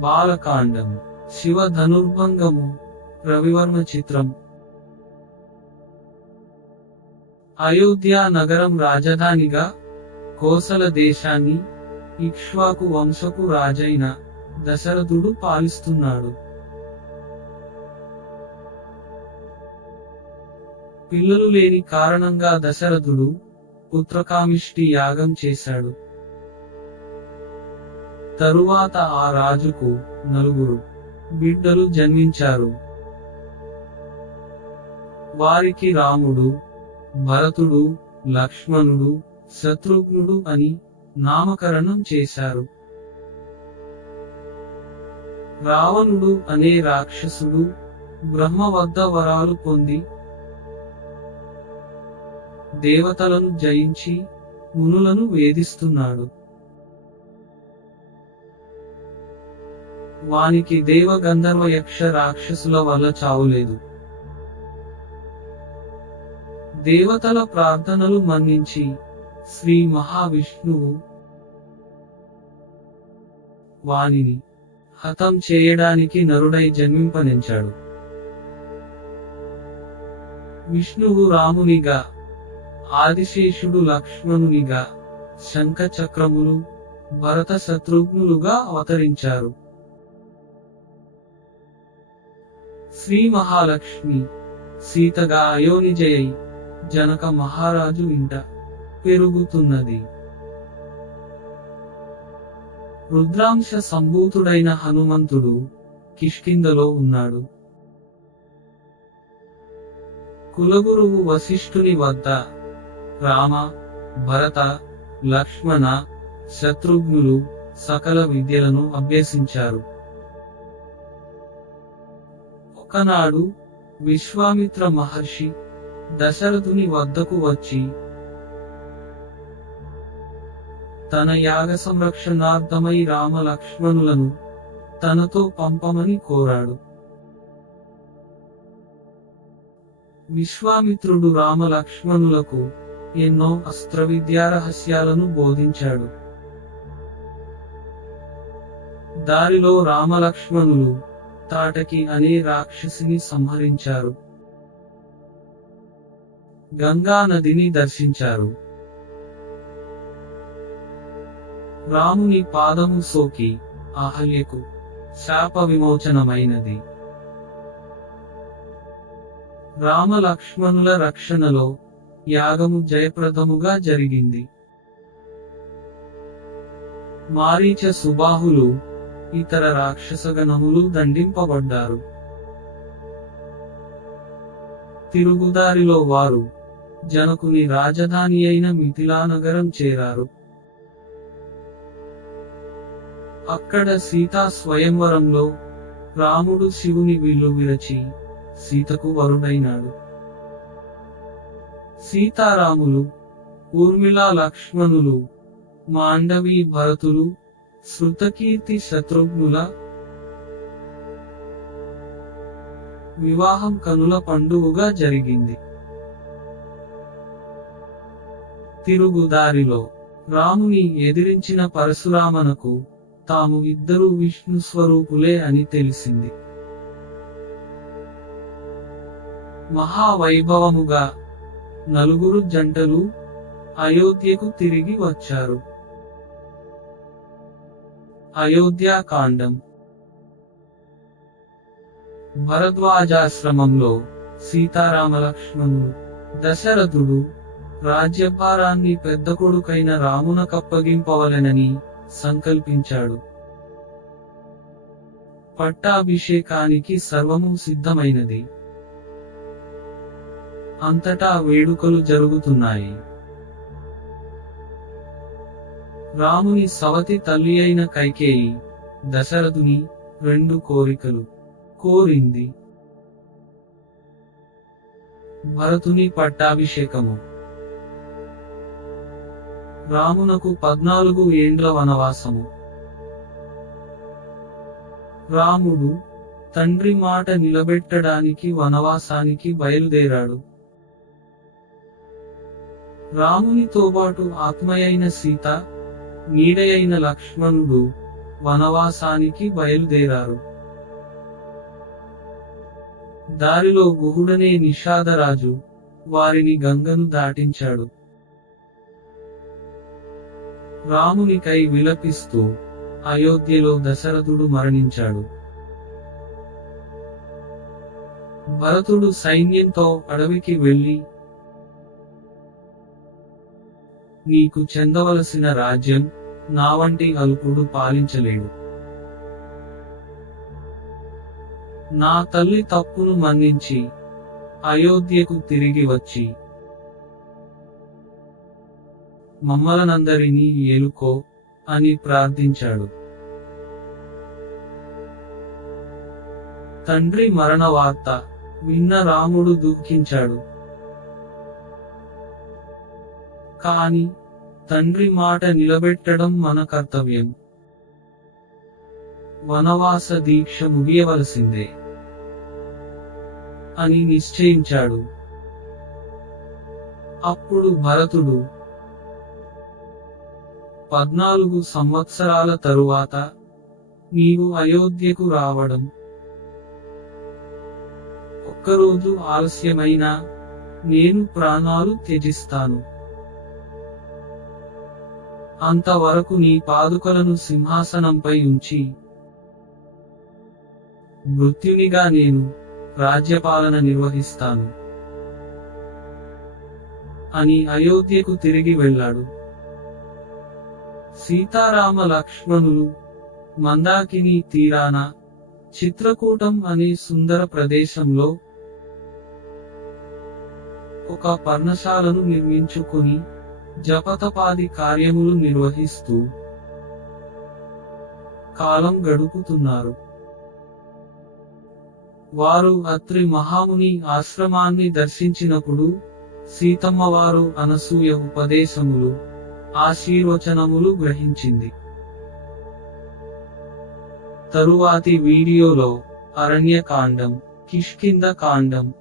బాలకాండం శివ ధనుర్భంగము రవివర్మ చిత్రం. అయోధ్య నగరం రాజధానిగా కోసల దేశాన్ని ఇక్ష్వాకు వంశపు రాజైన దశరథుడు పాలిస్తున్నాడు. పిల్లలు లేని కారణంగా దశరథుడు పుత్రకామిష్టి యాగం చేశాడు. తరువాత ఆ రాజుకు నలుగురు బిడ్డలు జన్మించారు. వారికి రాముడు భరతుడు లక్ష్మణుడు శత్రుఘ్నుడు అని నామకరణం చేశారు. రావణుడు అనే రాక్షసుడు బ్రహ్మ వద్ద వరాలు పొంది దేవతలను జయించి మునులను వేధిస్తున్నాడు. వానికి దేవ గంధర్వ యక్ష రాక్షసుల వల్ల చావులేదు దేవతల ప్రార్థనలు మన్నించి శ్రీ మహావిష్ణువు వానిని హతం చేయడానికి నరుడై జన్మింపనించాడు. విష్ణువు రామునిగా ఆదిశేషుడు లక్ష్మణునిగా శంఖ చక్రములు భరత శత్రుఘ్నులుగా అవతరించారు. శ్రీ మహాలక్ష్మి. సీతగా అయోనిజయై జనక మహారాజు ఇంట పెరుగుతున్నది. రుద్రాంశ సంభూతుడైన హనుమంతుడు కిష్కిందలో ఉన్నాడు. కులగురువు వశిష్ఠుని వద్ద రామ భరత లక్ష్మణ శత్రుఘ్నులు సకల విద్యలను అభ్యసించారు. ఒకనాడు విశ్వామిత్ర మహర్షి దశరథుని వద్దకు వచ్చి తన యాగ సంరక్షణార్థమై రామ లక్ష్మణులను తనతో పంపమని కోరాడు. విశ్వామిత్రుడు రామ లక్ష్మణులకు ఎన్నో అస్త్ర విద్యా రహస్యాలను బోధించాడు. దారిలో రామలక్ష్మణులు తాటకి అనే రాక్షసిని సంహరించారు. గంగా నదిని దర్శించారు. రాముని పాదము సోకి అహల్యకు శాప విమోచనమైనది రామ లక్ష్మణుల రక్షణలో యాగము జయప్రదముగా జరిగింది. మారీచ సుబాహులు ఇతర రాక్షసగణములు దండింపబడ్డారు. తిరుగుదారిలో వారు జనకుని రాజధాని అయిన మిథిలానగరం చేరారు. అక్కడ సీతా స్వయంవరంలో రాముడు శివుని విల్లు విరచి సీతకు వరుడైనాడు. సీతారాములు ఊర్మిళా లక్ష్మణులు మాండవి భరతులు శృతకీర్తి శత్రుఘ్నుల వివాహం కనుల పండుగగా జరిగింది. తిరుగుదారిలో రాముని ఎదిరించిన పరశురామనకు తాము ఇద్దరు విష్ణు స్వరూపులే అని తెలిసింది. మహావైభవముగా నలుగురు జంటలు అయోధ్యకు తిరిగి వచ్చారు. అయోధ్యాకాండం. భరద్వాజాశ్రమంలో సీతారామలక్ష్మణులు దశరథుడు రాజ్యభారాన్ని పెద్ద కొడుకైన రామున కప్పగింపవలెనని సంకల్పించాడు. పట్టాభిషేకానికి సర్వము సిద్ధమైనది. అంతటా వేడుకలు జరుగుతున్నాయి. రాముని సవతి తల్లి అయిన కైకేయి. దశరథుని రెండు కోరికలు. కోరింది. భరతుని పట్టాభిషేకము. రామునకు పద్నాలుగు ఏండ్ల వనవాసము. రాముడు తండ్రి మాట నిలబెట్టడానికి వనవాసానికి బయలుదేరాడు. రామునితో పాటు ఆత్మయైన సీత నీడయైన లక్ష్మణుడు వనవాసానికి బయలుదేరారు. దారిలో గుహుడనే నిషాదరాజు వారిని గంగను దాటించాడు. రామునికై విలపిస్తూ అయోధ్యలో దశరథుడు మరణించాడు. భరతుడు సైన్యంతో అడవికి వెళ్ళి నీకు చెందవలసిన రాజ్యం నా వంటి అల్పుడు పాలించలేడు. నా తల్లి తప్పును మన్నించి అయోధ్యకు తిరిగి వచ్చి మమ్మలనందరినీ ఏలుకో అని ప్రార్థించాడు. తండ్రి మరణ వార్త విన్న రాముడు దుఃఖించాడు. కాని తండ్రి మాట నిలబెట్టడం మన కర్తవ్యం. వనవాస దీక్ష ముగియవలసిందే. అని నిశ్చయించాడు. అప్పుడు భరతుడు పద్నాలుగు సంవత్సరాల తరువాత నీవు అయోధ్యకు రావడం. ఒక్కరోజు ఆలస్యమైనా నేను ప్రాణాలు త్యజిస్తాను. అంతవరకు నీ పాదుకలను సింహాసనంపై ఉంచి మృత్యునిగా నేను రాజ్యపాలన నిర్వహిస్తాను. అని అయోధ్యకు తిరిగి వెళ్ళాడు. సీతారామ లక్ష్మణులు మందాకిని తీరాన చిత్రకూటం అనే సుందర ప్రదేశంలో ఒక పర్ణశాలను నిర్మించుకుని జపతపాది కార్యములు నిర్వహిస్తూ కాలం గడుపుతున్నారు. వారు అత్రి మహాముని ఆశ్రమాన్ని దర్శించినప్పుడు సీతమ్మవారు అనసూయ ఉపదేశములు ఆశీర్వచనములు గ్రహించింది. తరువాతి వీడియోలో అరణ్యకాండం కిష్కింద కాండం